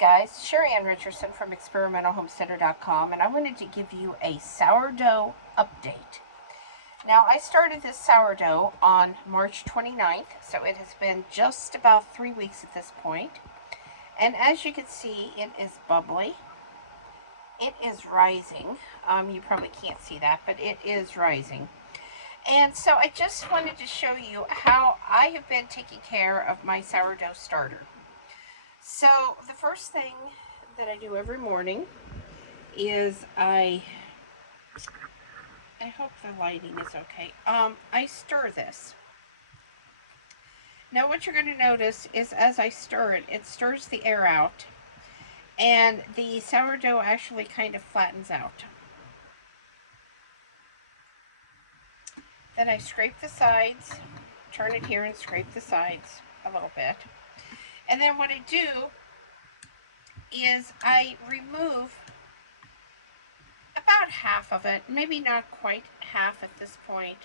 guys, Sheri Ann Richerson from experimentalhomecenter.com, and I wanted to give you a sourdough update. Now, I started this sourdough on March 29th, so it has been just about 3 weeks at this point. And as you can see, it is bubbly. It is rising. You probably can't see that, but it is rising. And so I just wanted to show you how I have been taking care of my sourdough starter. So the first thing that I do every morning is I hope the lighting is okay. I stir this. Now what you're going to notice is as I stir it, it stirs the air out and the sourdough actually kind of flattens out. Then I scrape the sides, turn it here and scrape the sides a little bit. And then what I do is I remove about half of it, maybe not quite half at this point,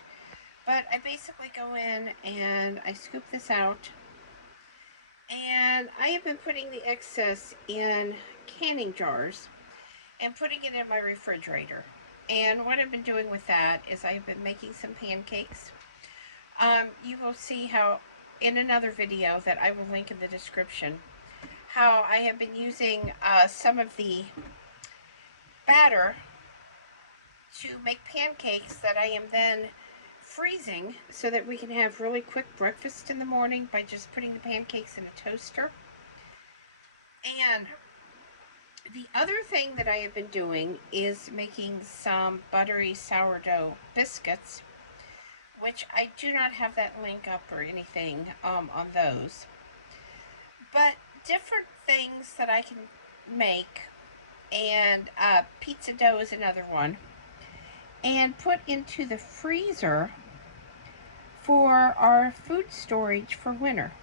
but I basically go in and I scoop this out. And I have been putting the excess in canning jars and putting it in my refrigerator. And what I've been doing with that is I've been making some pancakes. You will see how in another video that I will link in the description, how I have been using some of the batter to make pancakes that I am then freezing so that we can have really quick breakfast in the morning by just putting the pancakes in a toaster. And the other thing that I have been doing is making some buttery sourdough biscuits, which I do not have that link up or anything on those. But different things that I can make, and pizza dough is another one, and put into the freezer for our food storage for winter.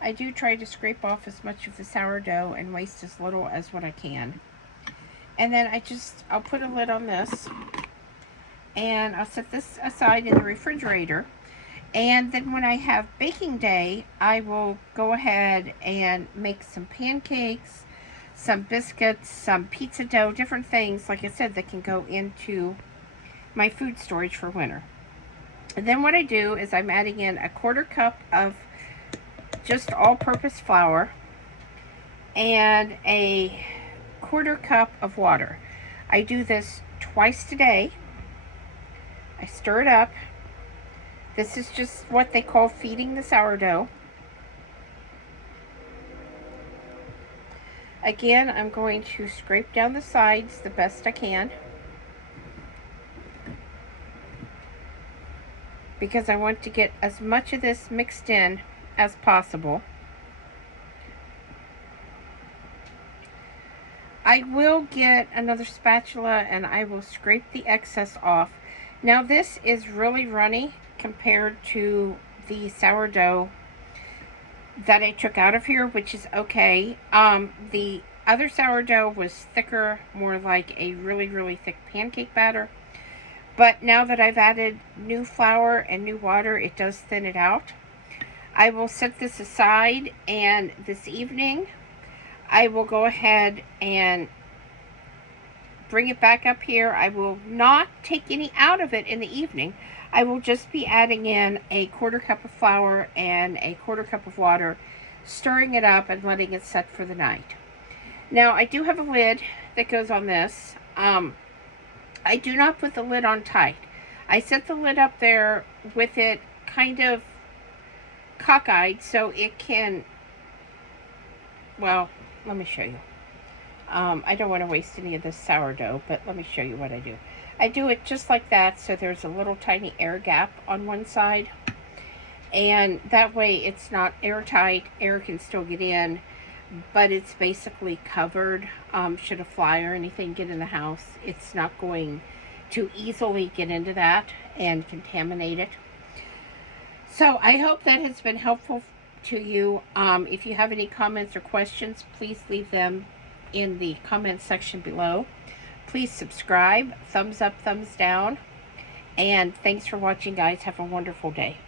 I do try to scrape off as much of the sourdough and waste as little as what I can. And then I'll put a lid on this and I'll set this aside in the refrigerator. And then when I have baking day, I will go ahead and make some pancakes, some biscuits, some pizza dough, different things, like I said, that can go into my food storage for winter. And then what I do is I'm adding in a 1/4 cup of just all-purpose flour and a 1/4 cup of water. I do this twice a day. I stir it up. This is just what they call feeding the sourdough. Again, I'm going to scrape down the sides the best I can, because I want to get as much of this mixed in as possible. I will get another spatula and I will scrape the excess off. Now this is really runny compared to the sourdough that I took out of here, which is okay. The other sourdough was thicker, more like a really thick pancake batter. But now that I've added new flour and new water, it does thin it out. I will set this aside, and this evening I will go ahead and bring it back up here. I will not take any out of it in the evening. I will just be adding in a 1/4 cup of flour and a 1/4 cup of water, stirring it up and letting it set for the night. Now I do have a lid that goes on this. I do not put the lid on tight. I set the lid up there with it kind of cockeyed so it can, well, let me show you. I don't want to waste any of this sourdough, but let me show you what I do. I do it just like that, so there's a little tiny air gap on one side, and that way it's not airtight. Air can still get in, but it's basically covered. Should a fly or anything get in the house, it's not going to easily get into that and contaminate it. So I hope that has been helpful to you. If you have any comments or questions, please leave them in the comment section below. Please subscribe, thumbs up, thumbs down, and thanks for watching, guys. Have a wonderful day.